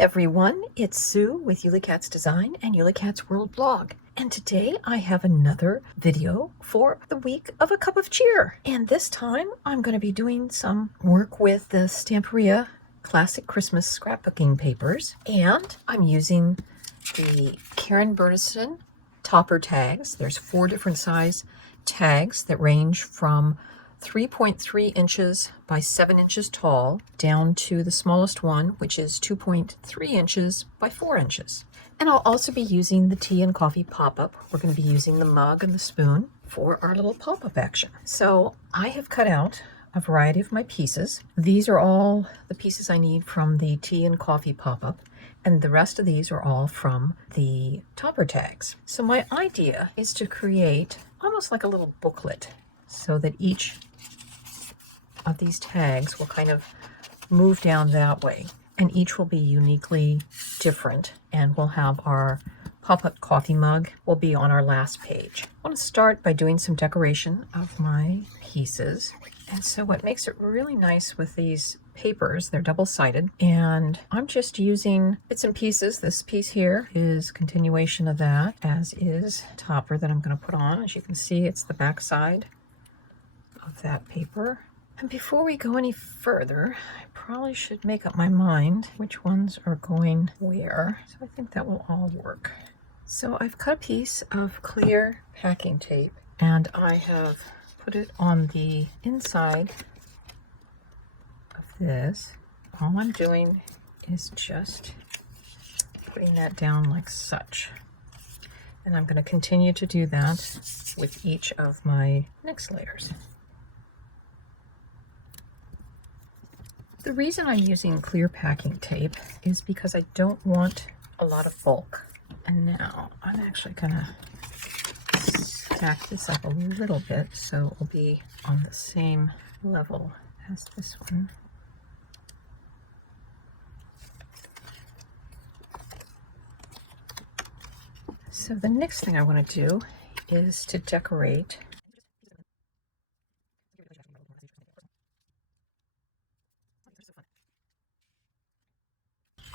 everyone, it's Sue with Ully Cat's Design and Ully Cat's World blog. And today I have another video for the week of a cup of cheer. And this time I'm going to be doing some work with the Stamperia Classic Christmas scrapbooking papers. And I'm using the Burniston topper tags. There's 4 different size tags that range from 3.3 inches by 7 inches tall down to the smallest one, which is 2.3 inches by 4 inches. And I'll also be using the tea and coffee pop-up. We're going to be using the mug and the spoon for our little pop-up action. So I have cut out a variety of my pieces. These are all the pieces I need from the tea and coffee pop-up, and the rest of these are all from the topper tags. So my idea is to create almost like a little booklet so that each of these tags will kind of move down that way, and each will be uniquely different, and we'll have our pop-up coffee mug will be on our last page. I want to start by doing some decoration of my pieces. And so what makes it really nice with these papers, they're double-sided, and I'm just using bits and pieces. This piece here is continuation of that, as is topper that I'm going to put on. As you can see, it's the back side of that paper. And before we go any further, I probably should make up my mind which ones are going where. So I think that will all work. So I've cut a piece of clear packing tape, and I have put it on the inside of this. All I'm doing is just putting that down like such. And I'm going to continue to do that with each of my next layers. The reason I'm using clear packing tape is because I don't want a lot of bulk. And now I'm actually going to stack this up a little bit so it will be on the same level as this one. So the next thing I want to do is to decorate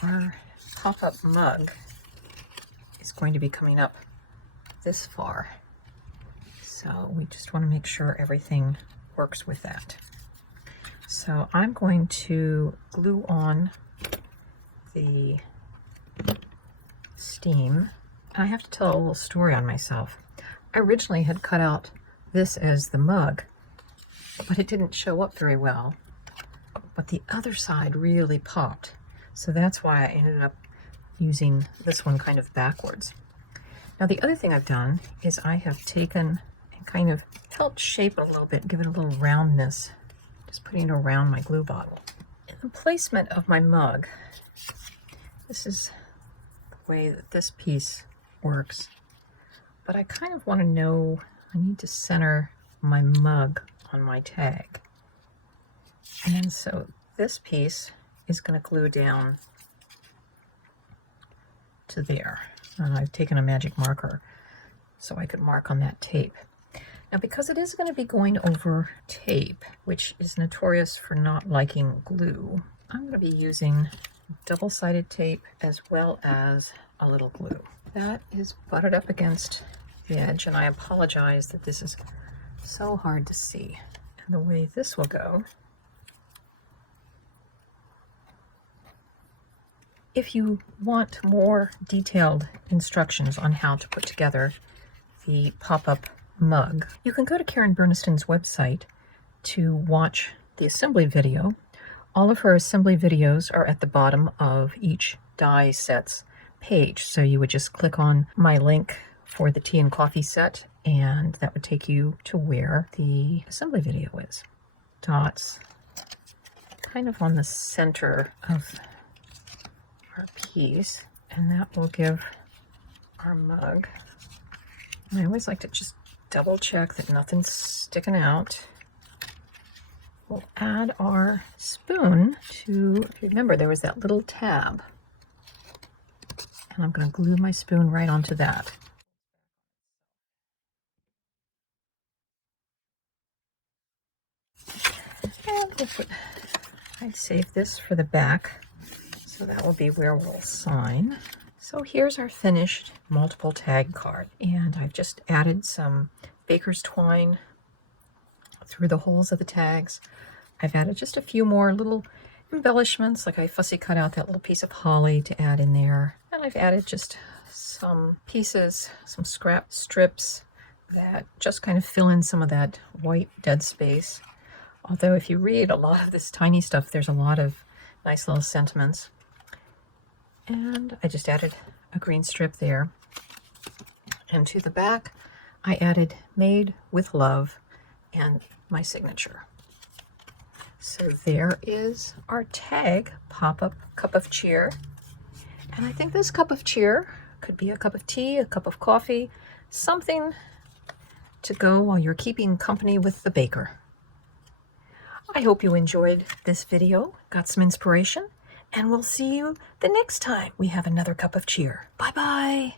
our pop-up mug. Is going to be coming up this far. So we just want to make sure everything works with that. So I'm going to glue on the steam. I have to tell a little story on myself. I originally had cut out this as the mug, but it didn't show up very well. But the other side really popped. So that's why I ended up using this one kind of backwards. Now the other thing I've done is I have taken and kind of helped shape it a little bit, give it a little roundness, just putting it around my glue bottle. In the placement of my mug, this is the way that this piece works, but I kind of want to know, I need to center my mug on my tag. And so this piece is going to glue down to there. And I've taken a magic marker so I could mark on that tape. Now because it is going to be going over tape, which is notorious for not liking glue, I'm going to be using double-sided tape as well as a little glue. That is butted up against the edge, and I apologize that this is so hard to see. And the way this will go, if you want more detailed instructions on how to put together the pop-up mug, you can go to Karen Burniston's website to watch the assembly video. All of her assembly videos are at the bottom of each die set's page. So you would just click on my link for the tea and coffee set, and that would take you to where the assembly video is. Dots kind of on the center of our piece, and that will give our mug. And I always like to just double check that nothing's sticking out. We'll add our spoon to, if you remember, there was that little tab, and I'm going to glue my spoon right onto that. And we'll put, I'd save this for the back So that will be where we'll sign. So here's our finished multiple tag card. And I've just added some baker's twine through the holes of the tags. I've added just a few more little embellishments, like I fussy cut out that little piece of holly to add in there. And I've added just some pieces, some scrap strips that just kind of fill in some of that white dead space. Although if you read a lot of this tiny stuff, there's a lot of nice little sentiments. And I just added a green strip there. And to the back, I added "Made with Love" and my signature. So there is our tag pop-up cup of cheer. And I think this cup of cheer could be a cup of tea, a cup of coffee, something to go while you're keeping company with the baker. I hope you enjoyed this video, got some inspiration, and we'll see you the next time we have another cup of cheer. Bye-bye.